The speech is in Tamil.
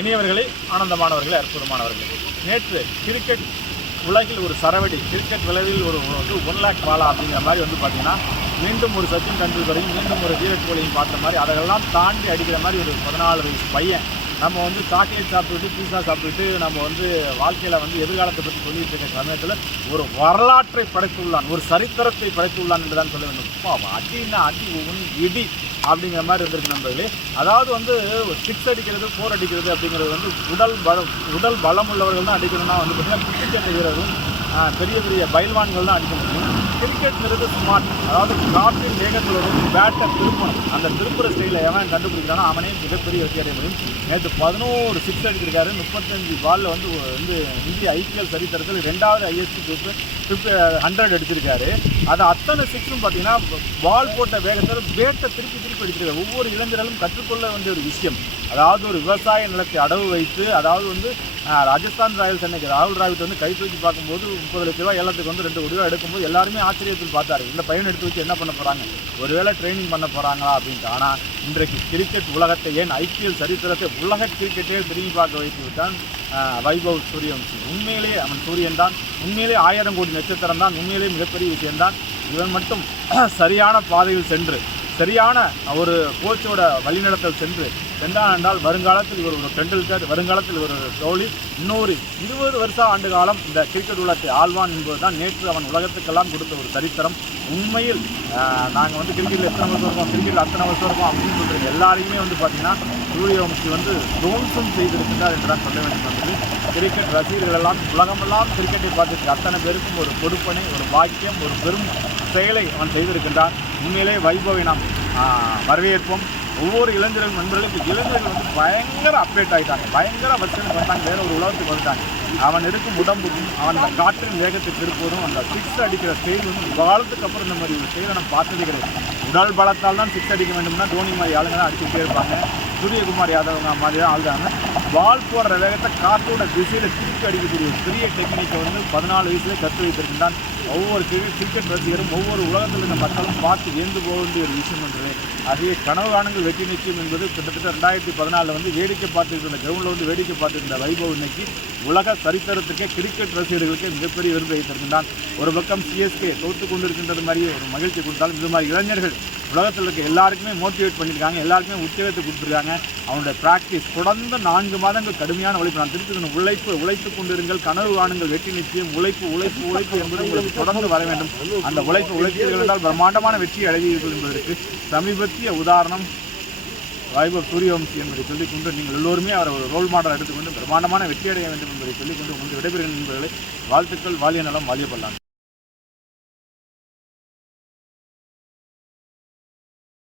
இனியவர்களே, ஆனந்தமானவர்களே, அற்புதமானவர்களே, நேற்று கிரிக்கெட் உலகில் ஒரு சரவடி, கிரிக்கெட் விளைவில் ஒரு 1 லேக் பாலா அப்படிங்கிற மாதிரி பார்த்தீங்கன்னா, மீண்டும் ஒரு சச்சின் டெண்டுல்கரையும் மீண்டும் ஒரு விராட் கோலியும் பார்த்த மாதிரி அதெல்லாம் தாண்டி அடிக்கிற மாதிரி ஒரு 14 வயசு பையன் நம்ம சாக்லேட் சாப்பிட்டுட்டு பீஸா சாப்பிட்டுட்டு நம்ம வாழ்க்கையில் எதிர்காலத்தை பற்றி சொல்லிட்டு இருக்க சமயத்தில் ஒரு வரலாற்றை படைத்துள்ளான், ஒரு சரித்திரத்தை படைத்துள்ளான் என்று தான் சொல்ல வேண்டும். அடின்னா அடி இடி அப்படிங்கிற மாதிரி இருந்திருக்கு நண்பர்களே. அதாவது 6 அடிக்கிறது 4 அடிக்கிறது அப்படிங்கிறது உடல் பலம் உள்ளவர்கள் தான் அடிக்கணும்னா பார்த்தீங்கன்னா குத்துச்சண்டை வீரரும் பெரிய பெரிய பயில்வான்கள் தான் அடிக்க முடியும். கிரிக்கெட்ங்கிறது ஸ்மார்ட், அதாவது காற்றின் வேகங்களோடும் பேட்டை திருப்பணும். அந்த திருப்புற ஸ்டைலில் எவன் கண்டுபிடிக்கிறானோ அவனே மிகப்பெரிய வெற்றி அடைய முடியும். நேற்று 11 6 அடிச்சிருக்காரு. 35 பாலில் இந்திய IPL சரித்திரத்தில் 2வது ஹையஸ்ட் 100 அடிச்சிருக்காரு. அது அத்தனை 6ம் பார்த்தீங்கன்னா பால் போட்ட வேகத்தில் பேட்டை திருப்பி அடிச்சிருக்காரு. ஒவ்வொரு இளைஞர்களும் கற்றுக்கொள்ள வேண்டிய ஒரு விஷயம். அதாவது ஒரு விவசாய நிலத்தை அடவு வைத்து, அதாவது ராஜஸ்தான் ராயல்ஸ் அன்னைக்கு ராகுல் டிராவிட் கை தூக்கி பார்க்கும்போது 30 லட்ச ரூபா ஏலத்துக்கு 2 கோடி ரூபா எடுக்கும்போது எல்லாருமே ஆச்சரியத்தில் பார்த்தாரு. இந்த பையனை எடுத்து வச்சு என்ன பண்ண போகிறாங்க, ஒருவேளை ட்ரைனிங் பண்ண போகிறாங்களா அப்படின்ட்டு. ஆனால் இன்றைக்கு கிரிக்கெட் உலகத்தை, ஏன் IPL சரித்திரத்தை, உலக கிரிக்கெட்டே திரும்பி பார்க்க வைத்து விட்டான் வைபவ் சூரியவம்சி. உண்மையிலேயே அவன் சூரியன் தான், உண்மையிலே 1000 கோடி நட்சத்திரம் தான், உண்மையிலேயே மிகப்பெரிய விஷயம்தான். இவன் மட்டும் சரியான பாதையில் சென்று, சரியான ஒரு கோச்சோட வழிநடத்தல் சென்று வென்றான் என்றால் வருங்காலத்தில் இவர் ஒரு டெண்டுல்கர், வருங்காலத்தில் இவர் ஒரு கோலி, இன்னொரு 20 ஆண்டு காலம் இந்த கிரிக்கெட் உலகத்தை ஆழ்வான் என்பதுதான் நேற்று அவன் உலகத்துக்கெல்லாம் கொடுத்த ஒரு சரித்திரம். உண்மையில் நாங்கள் கிரிக்கெட்டில் எத்தனை வருஷம் இருக்கோம், கிரிக்கெட்டில் அத்தனை வருஷம் இருக்கோம் அப்படின்னு சொல்கிறது எல்லாரையுமே பார்த்தீங்கன்னா சூரியவம்சி துவம்சம் செய்திருக்கின்றார் என்று தான் சொல்ல வேண்டும். கிரிக்கெட் ரசிகர்கள் எல்லாம் உலகமெல்லாம் கிரிக்கெட்டை பார்த்துட்டு அத்தனை பேருக்கும் ஒரு கொடுப்பனை, ஒரு பாக்கியம், ஒரு பெரும் செயலை அவன் செய்திருக்கின்றான். உண்மையிலே வைபவை நாம் வரவேற்போம். ஒவ்வொரு இளைஞர்கள் நண்பர்களுக்கு இளைஞர்கள் பயங்கர அப்டேட் ஆகிட்டாங்க, பயங்கர வசதி வந்தாங்க, வேற ஒரு உலகத்துக்கு வந்துட்டாங்க. அவன் இருக்கும் உடம்புக்கும் அவன் அந்த காற்றின் வேகத்துக்கு இருப்பதும் அந்த 6 அடிக்கிற ஸ்டைல் காலத்துக்கு அப்புறம் இந்த மாதிரி ஒரு ஸ்டைலை நம்ம பார்த்ததே கிடையாது. உடல் பலத்தால் தான் 6 அடிக்க வேண்டும்னா தோனி மாதிரி ஆளுங்க தான் அடிச்சுட்டே இருப்பாங்க, சூரியகுமார் யாதவங்க மாதிரி தான் ஆளுதாங்க. பால் போடுற வேகத்தை காற்றோட திசையில் திருப்பி அடிக்கக்கூடிய ஒரு பெரிய டெக்னிக்கை 14 வயசுலேயே கற்று வைத்திருக்கின்றான். ஒவ்வொரு கிரிக்கெட் ரசிகரும், ஒவ்வொரு உலகத்தில் இருந்த மக்களும் பார்த்து வியந்து போக வேண்டிய ஒரு விஷயம் என்று. அதே கனவு காணுங்கள் வெற்றி நிச்சயம் என்பது கிட்டத்தட்ட 2014 வேடிக்கை பார்த்துருந்த கிரவுண்டில் வேடிக்கை பார்த்துருந்த வைபவ் இன்னைக்கு உலக சரித்திரத்துக்கே கிரிக்கெட் ரசிகர்களுக்கே மிகப்பெரிய விருது வைத்திருக்கின்றான். ஒரு பக்கம் CSK தோற்று கொண்டிருக்கின்றது மாதிரியே ஒரு மகிழ்ச்சி கொடுத்தாலும் இது மாதிரி இளைஞர்கள் உலகத்தில் இருக்க எல்லாருக்குமே மோட்டிவேட் பண்ணியிருக்காங்க, எல்லாருக்குமே உத்வேகத்தை கொடுத்துருக்காங்க. அவனுடைய ப்ராக்டிஸ் தொடர்ந்து 4 மாதங்கள் கடுமையான உழைப்பு. நான் திருப்பி உழைத்து கொண்டிருங்கள், கனவு காணுங்கள் வெற்றி நிச்சயம், உழைப்பு என்பது உங்களுக்கு தொடர்ந்து வர வேண்டும். அந்த உழைப்பீர்கள் என்றால் பிரம்மாண்டமான வெற்றி அடைவீர்கள் என்பதற்கு சமீபத்திய உதாரணம் வைபவ் சூரியவம்சி என்பதை சொல்லிக்கொண்டு நீங்கள் எல்லோருமே அவரை ஒரு ரோல் மாடல் எடுத்துக்கொண்டு பிரம்மாண்டமான வெற்றி அடைய வேண்டும் என்பதை சொல்லிக்கொண்டு உங்களுக்கு விடைபெறுகின்ற நண்பர்களை வாழ்த்துக்கள். வாலிய நலம், வாலிய பல்லாண்டு.